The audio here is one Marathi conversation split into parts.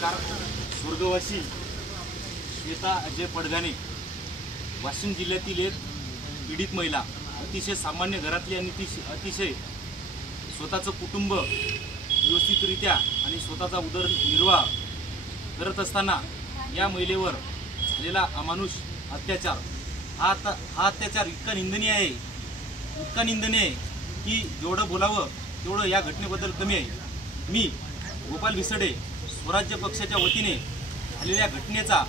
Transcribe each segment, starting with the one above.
स्वर्गवासी श्वेता अजय पडघाणे वाशिम जिल्ह्यातील एक पीडित महिला, अतिशय सामान्य घरातली आणि अतिशय स्वतःचं कुटुंब व्यवस्थितरित्या आणि स्वतःचा उदरनिर्वाह करत असताना या महिलेवर झालेला अमानुष अत्याचार हा अत्याचार इतका निंदनीय आहे की जेवढं बोलावं तेवढं या घटनेबद्दल कमी आहे। मी गोपाल भिसडे स्वराज्य पक्षाच्या वतीने झालेल्या घटनेचा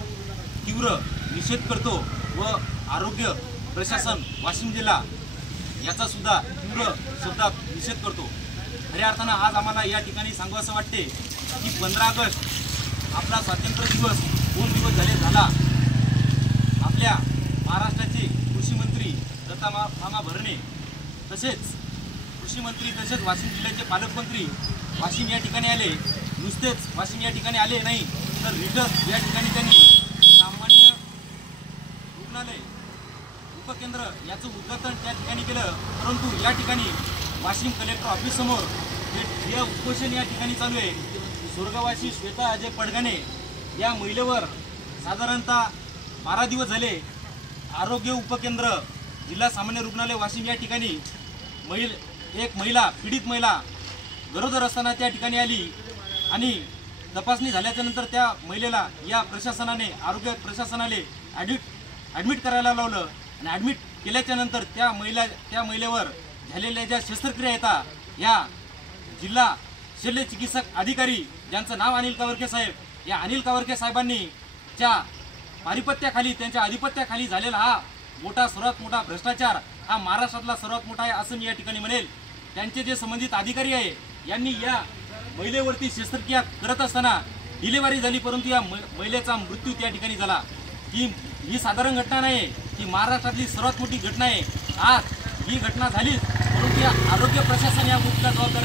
तीव्र निषेध करतो व आरोग्य प्रशासन वाशिम जिल्हा याचा सुद्धा तीव्र शब्दात निषेध करतो। खऱ्या अर्थानं आज आम्हाला या ठिकाणी सांगावंसं वाटते की 15 ऑगस्ट आपला स्वातंत्र्य दिवस 2 दिवस झाला। आपल्या महाराष्ट्राचे कृषी मंत्री दत्ता मामा भरणे तसेच कृषी मंत्री तसेच वाशिम जिल्ह्याचे पालकमंत्री वाशिम या ठिकाणी आले। नुसतेच वाशिम या ठिकाणी आले नाही तर रिटर्न या ठिकाणी त्यांनी सामान्य रुग्णालय उपकेंद्र याचं उद्घाटन त्या ठिकाणी केलं। परंतु या ठिकाणी वाशिम कलेक्टर ऑफिस समोर हे उपोषण या ठिकाणी चालू आहे। स्वर्गवासी श्वेता अजय पडघाणे या महिलेवर साधारणतः 12 दिवस झाले आरोग्य उपकेंद्र जिल्हा सामान्य रुग्णालय वाशिम या ठिकाणी एक महिला पीडित महिला गरोदर असताना त्या ठिकाणी आली आणि तपासणी झाल्याच्या नंतर त्या महिलेला या प्रशासनाने आरोग्य प्रशासनाने ॲडमिट करायला लावलं आणि ॲडमिट केल्याच्या नंतर त्या महिलेवर झालेल्या ज्या शस्त्रक्रिया येतात या जिल्हा शल्य चिकित्सक अधिकारी ज्यांचं नाव अनिल कावरके साहेब या अनिल कावरके साहेबांनी च्या पारिपत्याखाली त्यांच्या आधिपत्याखाली झालेला हा सर्वात मोठा भ्रष्टाचार हा महाराष्ट्रातला सर्वात मोठा आहे असं मी या ठिकाणी म्हणेल। त्यांचे जे संबंधित अधिकारी आहे यांनी या महिलेवरती शस्त्रक्रिया करत असताना डिलिव्हरी झाली परंतु या महिलेचा मृत्यू त्या ठिकाणी झाला। ही साधारण घटना नाही, ही महाराष्ट्रातली सर्वात मोठी घटना आहे। आज ही घटना झाली परंतु या आरोग्य प्रशासन या गोष्टीला जबाबदार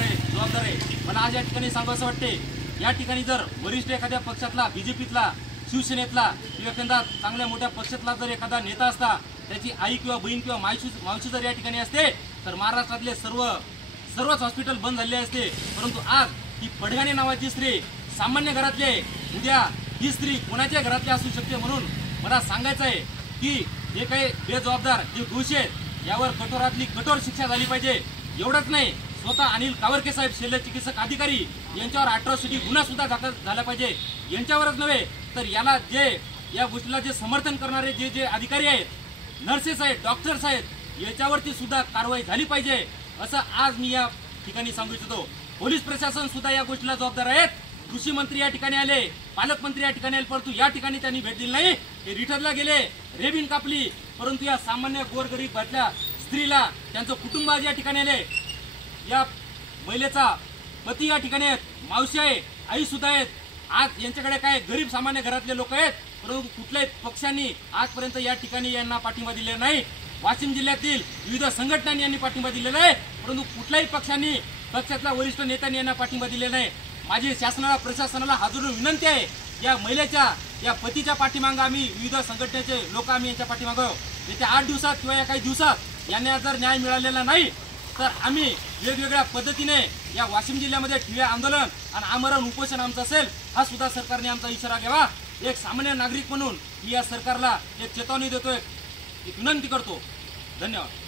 आहे। पण आज या ठिकाणी सांगावंसं वाटते या ठिकाणी जर वरिष्ठ एखाद्या पक्षातला बीजेपीतला शिवसेनेतला किंवा एखादा चांगल्या मोठ्या पक्षातला जर एखादा नेता असता त्याची आई किंवा बहीण किंवा मावशी जर या ठिकाणी असते तर महाराष्ट्रातले सर्वच हॉस्पिटल बंद झाले असते। परंतु आज ही पडघाणे नावाची स्त्री सामान्य घरातले उद्या ही स्त्री कोणाच्या घरातली असू शकते। म्हणून मला सांगायचं आहे की जे काही बेजबाबदार जे दोषी आहेत यावर कठोरातली कठोर शिक्षा झाली पाहिजे। एवढंच नाही, स्वतः अनिल कावरके साहेब शल्य चिकित्सक अधिकारी यांच्यावर अॅट्रॉसिटी गुन्हा सुद्धा दाखल झाला पाहिजे। यांच्यावरच नव्हे तर याला या गोष्टीला जे समर्थन करणारे जे अधिकारी आहेत, नर्सेस आहेत, डॉक्टर्स आहेत याच्यावरती सुद्धा कारवाई झाली पाहिजे असं आज मी या ठिकाणी सांगू इच्छितो। पोलीस प्रशासन सुद्धा या गोष्टीला जबाबदार आहेत। कृषी मंत्री या ठिकाणी आले, पालकमंत्री या ठिकाणी आले परंतु या ठिकाणी त्यांनी भेट दिली नाही। ते रिटर्नला गेले, रेबीन कापली परंतु या सामान्य गोरगरीब भातल्या स्त्रीला त्यांचं कुटुंब आज या ठिकाणी आले। या महिलेचा पती या ठिकाणी आहेत, मावशी आहे, आई सुद्धा आहेत। आज यांच्याकडे काय गरीब सामान्य घरातले लोक आहेत परंतु कुठल्याही पक्षांनी आजपर्यंत या ठिकाणी यांना पाठिंबा दिलेला नाही। वाशिम जिल्ह्यातील विविध संघटनांनी यांनी पाठिंबा दिलेला आहे परंतु कुठल्याही पक्षातल्या वरिष्ठ नेत्यांनी यांना पाठिंबा दिलेला नाही। माझी शासनाला प्रशासनाला हात विनंती आहे या महिलेच्या या पतीच्या पाठीमागे आम्ही विविध संघटनेचे लोक आम्ही यांच्या पाठीमागे येत्या 8 दिवसात किंवा या काही दिवसात यांना जर न्याय मिळालेला नाही तर आम्ही वेगवेगळ्या पद्धतीने या वाशिम जिल्ह्यामध्ये ठिय्या आंदोलन आणि आमरण उपोषण आमचं असेल हा सुद्धा सरकारने आमचा इशारा घ्यावा। एक सामान्य नागरिक म्हणून मी या सरकारला एक चेतावणी देतोय, एक विनंती करतो। धन्यवाद।